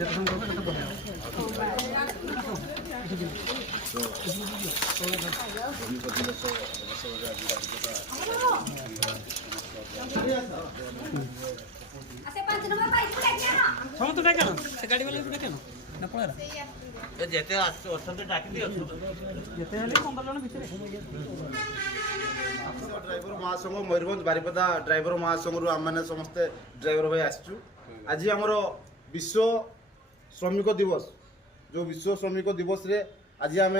Driver महासंघ Mayurbhanj Baripada driver महासंघ आम मैंने समस्ते ड्राइवर भाई आसचु आज आमर विश्व श्रमिक दिवस जो विश्व श्रमिक दिवस रे आज आम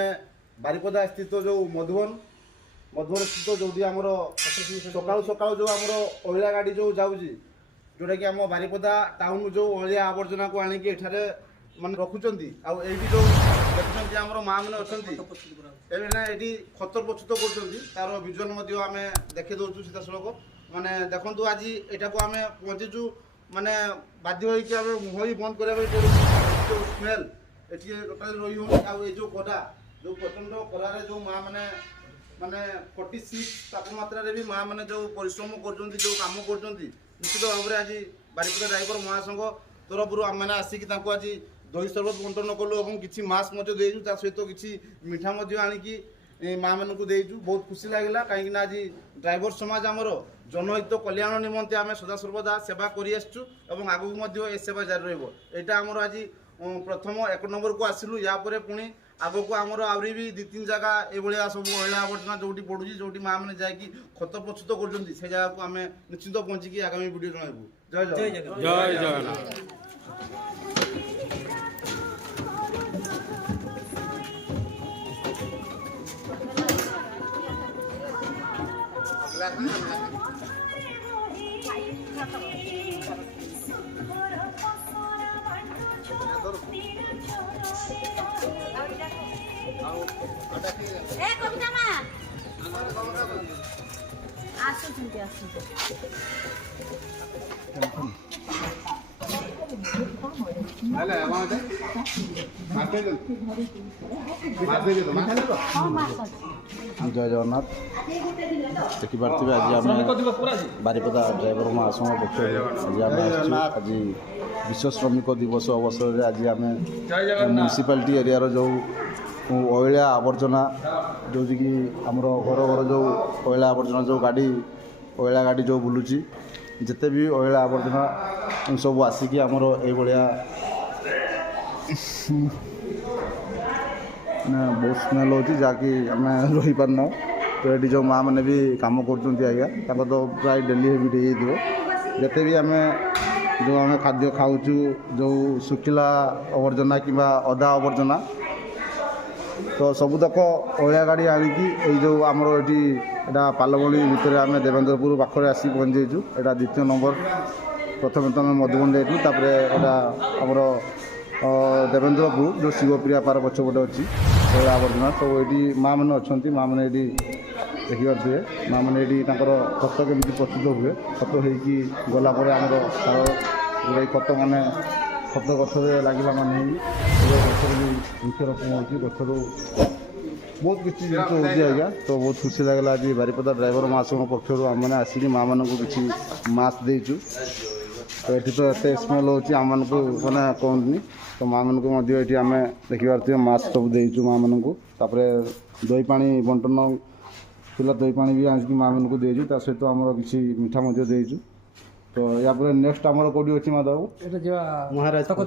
बारिपदा स्थित जो मधुबन स्थित जो आमर सकाल सकाल जो आमर अलिया गाड़ी जो जाऊँगी जोटा कि आम बारिपदा टाउन जो अलिया आवर्जना को आणिकी एठारे मान रखुचंती आउ एठी जो देखुचंती आमर माँ मैंने अच्छी ये खतर प्रस्तुत कर तार विजुअल आम देखी दौचु सीधा सड़क माने देखु आज यहाँ आम पहुँचीचु माने बाध्य होकर मुहँ बंद करने जो स्मेल ये टोटाल रही हो जो कड़ा जो प्रचंड खरारे जो माँ मैंने माने 46 तापमात्रा भी माँ मैंने जो परिश्रम कर जो कम कर निश्चित भाव में आज बारिपदा ड्राइवर महासंघ तरफ आम मैंने आसिक आज दही सरबत बंटन कलु और किसी मास्क देचु सहित किसी मिठा आणिकी माँ मान को देचु बहुत खुशी लगे कहीं आज ड्राइवर समाज आमर जनहित कल्याण निमंते आम सदासर्वदा सेवा कर आगू ए सेवा जारी रहा आमर आज प्रथम 1 नंबर को आसलु या पुणी आग को आमर आहरी भी 2-3 जगह ये सब अलिया आवर्जना जो पड़ू जो माँ मैंने जाकि खत प्रस्तुत कर जगह को आम निश्चित पहुँचिकी आगामी वीडियो जनइबू जय जगन्नाथ। जय जगन्नाथ देखिपे आज आम बारिपदा ड्राइवर महासंघ पक्ष आज विश्व श्रमिक दिवस अवसर में आज आम म्यूनिसिपालिटी एरिया जो अलिया आवर्जना जो कि आमर घर घर जो अलिया आवर्जना जो गाड़ी अलिया गाड़ी जो बुलूची जिते भी अलिया आवर्जना सब आसिकी आमर ये बहुत स्मेल हो जहाँकि आम रही पारना तो ये जो माँ मैंने भी कम कर तो प्राय डेली हेबिट जिते भी आम जो आम खाद्य खाऊचु जो शुखिला आवर्जना कि अदा आवर्जना तो सबुतक अलिया गाड़ी आणिकी जो आमर ये पालबणी भितर आम देवेंद्रपुर पाखे आसी पहुँचीचु यहाँ 2 नंबर प्रथम तो आम मधुबन जापर आमर देवेंद्रपुर जो शिवप्रिया पार पछपटे अच्छी अलिया आवर्जना तो ये माँ मैंने अच्छा माँ मैंने ये देखिपे माँ मैंने ये खत केमी प्रस्तुत हुए खत हो गलापर आमर जोड़ा खत मैंने खत गचर लगे माने गचर भी वृक्षरोपण हो गचर बहुत किसी जिन हो आज्ञा तो बहुत खुशी लगे आज बारिपदा ड्राइवर महासंघ पक्ष आम मैंने आसिक माँ मान को किसी मास्क देचु तो ये तो एत स्मेल हो आम मान को मैंने कहतनी तो माँ मान को ये आम देखिपे मास्क सब देचु माँ मान को दही पानी बंटन पिला दही पानी भी आसिक माँ मान को देचु सहित आम किसी मिठा देचु तो या नेक्स्ट आमर कौटी अच्छी माधव महाराजपुर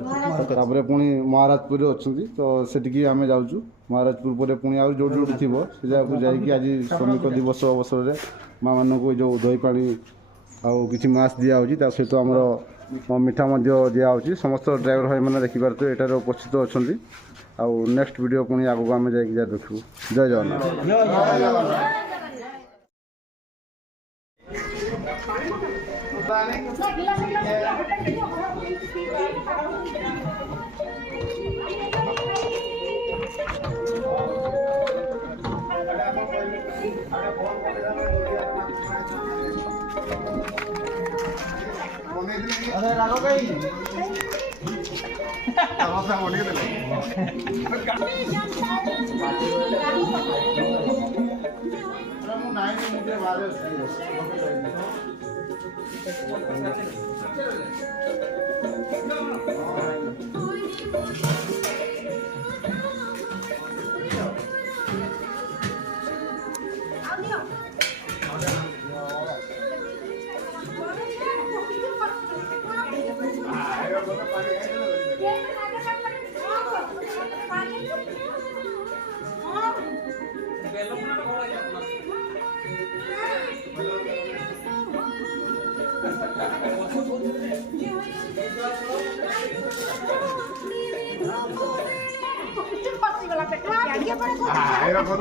पुणी महाराजपुर अच्छा तो सेटिकी आम जाऊँ महाराजपुर पर पुणी आ जो जो थी से जगह जाकि आज श्रमिक दिवस अवसर में माँ मान को जो दही पानी आउ कि मास्क दिया सहित आमर मिठा दिया समस्त ड्राइवर भाई मैंने देखिपे यहाँ उपस्थित अच्छा आउ नेक्स्ट वीडियो पुणी आगे आम जाकि देखू जय जगन्नाथ। अरे राघव भाई समोसा बोलिए तो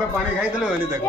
ପାଣି ଖାଇଥିଲେ ବୋଲି ଦେଖ